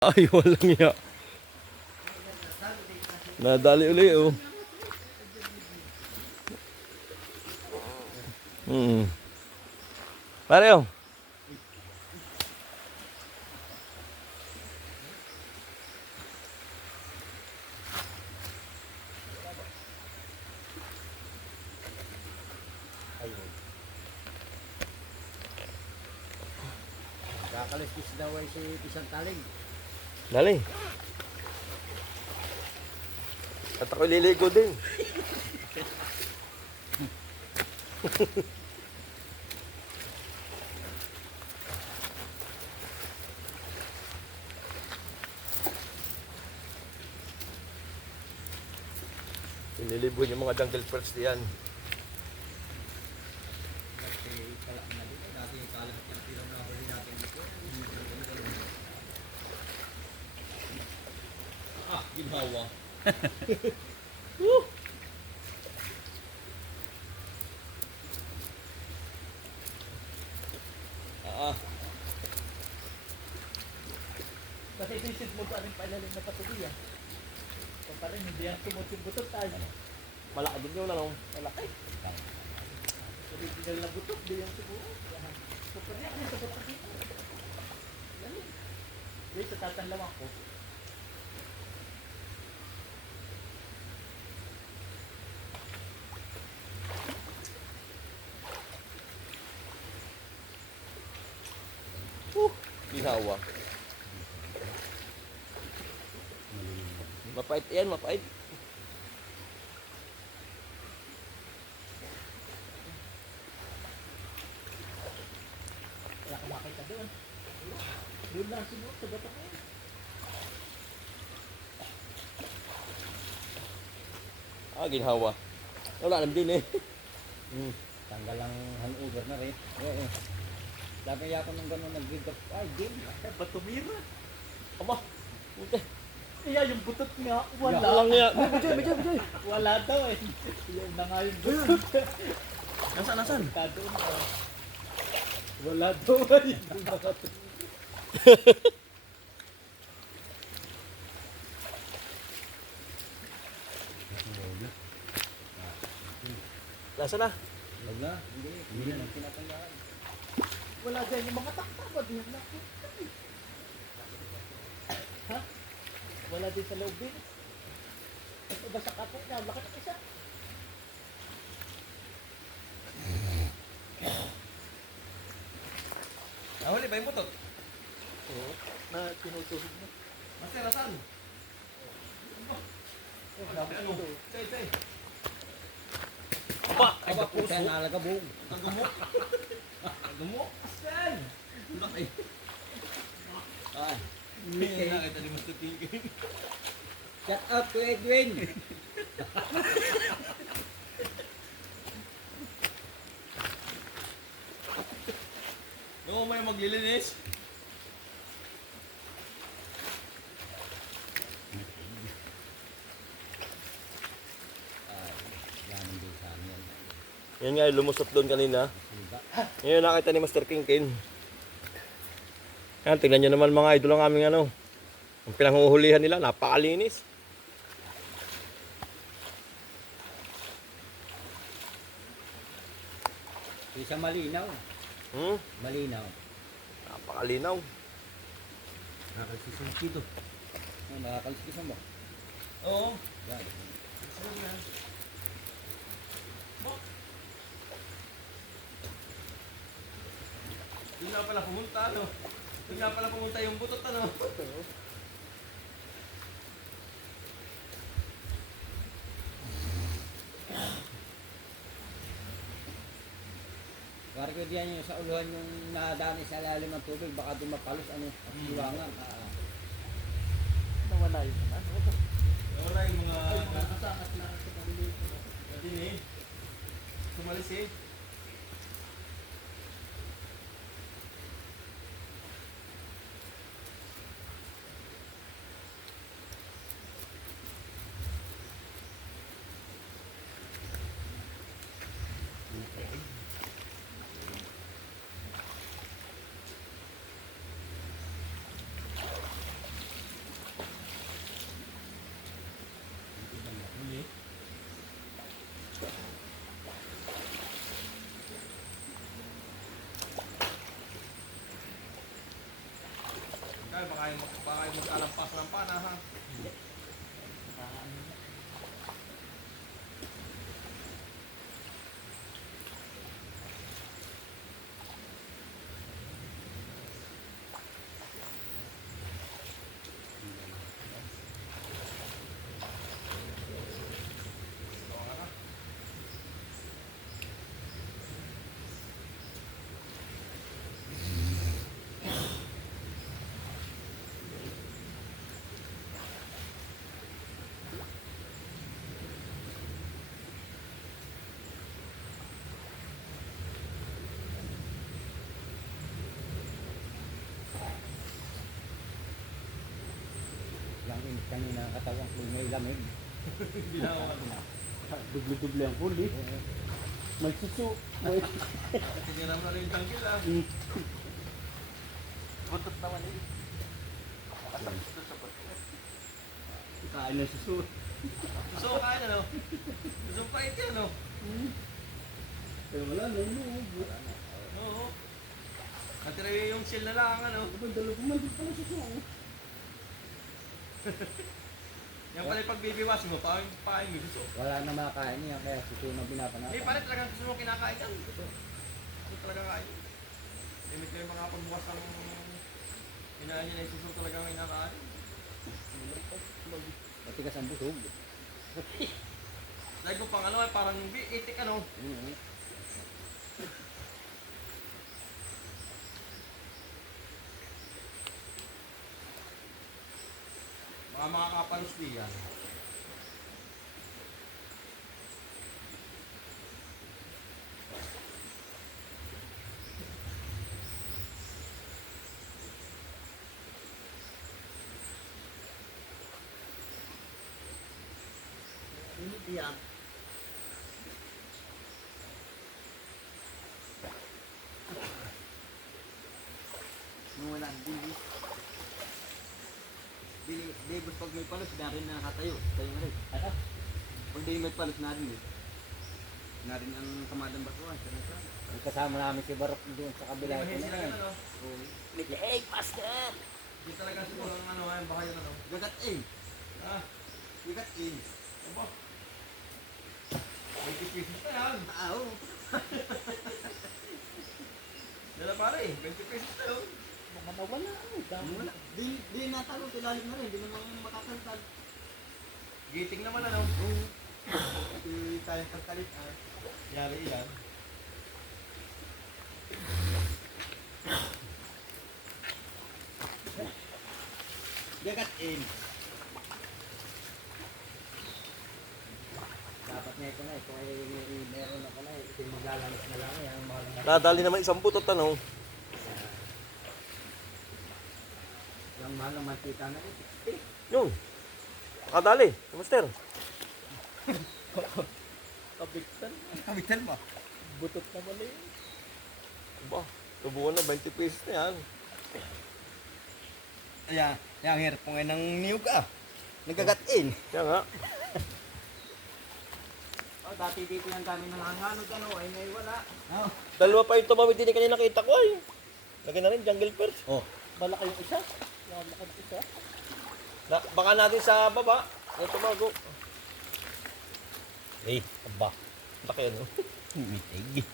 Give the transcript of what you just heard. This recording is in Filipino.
Ay, walang ya. Nadali uli, oh. Pare, oh. Kakaliskis daw ay si Pisang Taling. Dali. At ako'y liligo din. Ililibon yung mga jungle birds diyan. Ginhawa. Kasi isip mo pa rin pailalim na patuloy ah. So pa rin, hindi yan sumutin-butot tayo. Malaki din yun, ano? Malaki. Original na butot, di yan siguro. So pa rin, sa butot dito. Dali. Di, sa tatanlawan ko. Ginawa. Mapait yan, mapait. Wala kang makita doon. Doon lang siguro, sa butot ko. Ginawa. Wala naman din eh. Tanggal ang hangover na rin. Oo. Sabi ako nung gano'n nag-read ay, game. Ba't tumira? Aba, okay. Iya, yung butot nga, wala. Walang ya. Bijoy. Wala daw eh. Yung na nga yung butot. Nasaan? Doon wala daw eh. Nasaan na? Wala, hindi na tinatanggalan. Wala dyan yung mga taktabad. Yan na. Ha? Wala din sa loob din. Ito ba sa kapok niya? Laki ng isa. Nahuli ba yung butot? Oo. Na tinutuhog mo. Master, nasaan? Ano? Say. Aba, puso. Nalagabog. Ang gumo. Saan? Laki. Ah, Hindi na kita ni Master King. shut up to Edwin. Noong may maglilinis. Yan din sa amin. Yan nga, lumusot doon kanina. Ngayon nakita ni Master King. Yan, tingnan nyo naman mga idol ang aming ano. Ang pinanghuhulihan nila, napakalinis. Isa malinaw. Malinaw. Napakalinaw. Nakakaliskisan dito. Nakakaliskisan mo. Oo. Yan. Doon nga pala pumunta, ano? Doon nga pala pumunta yung butot, ano? Kari ko diyan yung sa uluhan yung nadani sa lalim ng tubig, baka dumapalos ano, at buwangan. Nawala yun. Wala yung mga... Ay, mga kasangat lang sa pagulog. Natin eh. Sumalis eh. baka kayo magkalampas ng pana ha. Hindi. Ano na. Yung init kanina ang katawan ko may lamig. Hindi na ako ano. Dubli-dubli ang huli. May suso. May Kasi tiniram na rin yung jungle ah. Butot naman eh. Nakasabit doon sa butot. kain ng suso. Gusto ko kain ano? Gusto ko pait yan oh. Pero wala, lumubo. Oo. Natira yung shell na lang ano. Abang dalawa man, di pala suso. Yan pala yung pagbibiwas mo, pain mo gusto. Wala na makakain niya kaya susunod binapanatan. Hindi pala talagang gusto mo kinakain yan. Gusto talaga kain. Limit ko yung mga pagbukas ng hinaan niya na yung suso talagang kinakain. Matigas ang busog. Dahil ko pang ano, parang itik ano. Mga makakapalos diyan. Hindi yan. Nung wala ang bilis. Debut pag may palos, na rin na nakatayo. Tayo na rin. Ano? Pag di may palos na rin eh. Na rin ang kamadang batuan. Yung kasama namin si Barok doon sa kabila ko Hindi na sila yan. ano. Hey, master! Hindi talaga siguro ang ano, ay baka yun ano. Gagat in. Ah, Gagat in. aba. May pesos na yan. Oo. Dala pare, 20 pesos na yun. Baka nawala. Wala. Di natalo, tilalim na rin. Di naman makakantag. Giting naman ano. Di kayang pagkalit ah. Yari yan. Gagat in. Dapat na ito na ito ay meron ako na ito yung maglalanis na lang yan. Mahal na. Nadali naman isang butot ano. Yung mahal ng mantika na ito. Yun. Nakadali, master. Kabitan. Kabitan ba? Butot naman eh. Ba, tubuan na 20 pesos na yan. Ayan, yung hirap po ngayon ng niyog ah. Nagagat in. Kaya nga. Oh, dati dito yung kami nanganganog ano, ay ngayon wala. Oh. Dalawa pa yung tumawid din kanina nakita ko ay. Lagyan na rin jungle first. Oh. Malaki yung isa. Malaki yung isa. Baka natin sa baba. Ito bago. Eh, aba. Laki ano. Mitig.